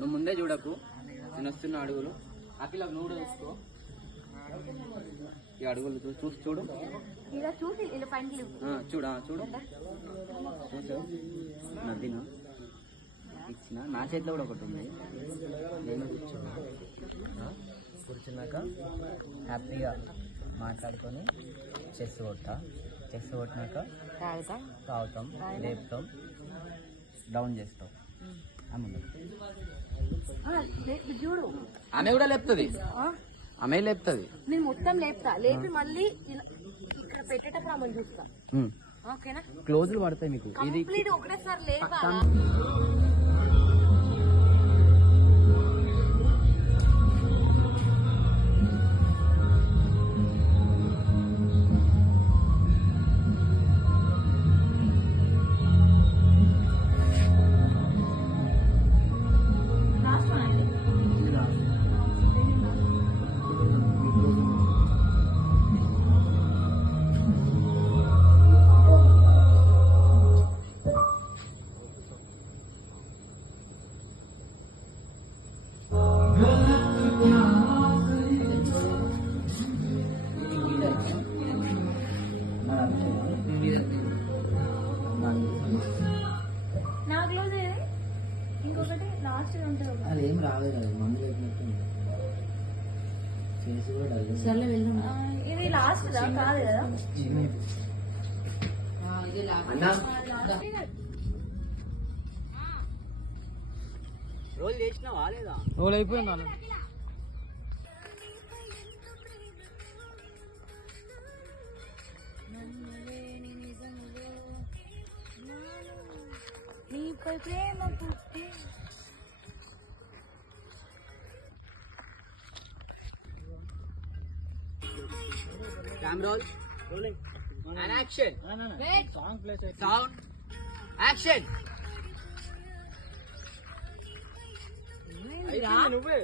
నువ్వు ముందే చూడకు, నేను వస్తున్న అడుగులు. అఖిల నువ్వు కూడా చూసుకో, ఈ అడుగులు చూసి చూడు, చూడా చూడు నదిన ఇచ్చిన నా చేతిలో కూడా ఒకటి ఉంది. నేను కూర్చున్నాక హ్యాపీగా మాట్లాడుకొని చెస్ కొట్టినాక తాగుతాం, లేపుతాం, డౌన్ చేస్తాం. చూడు ఆమె కూడా లేపుతుంది, ఆమె లేపుతుంది. నేను మొత్తం లేపి మళ్ళీ ఇక్కడ పెట్టేటప్పుడు ఆమె చూస్తా. ఓకేనా? క్లోజులు పడతాయి మీకు. ఇది ఒకటేసారి లేపా. ఇంకొకటి లాస్ట్ ఉంటుంది. అదేం రాలేదు, అది మందు ఇది లాస్ట్ కాదు కదా. రోల్ చేసినావా లేదా? రోల్ అయిపోయింది. నీపై ప్రేమ పుట్టి camera rolling and action. Song play sound action. నువ్వే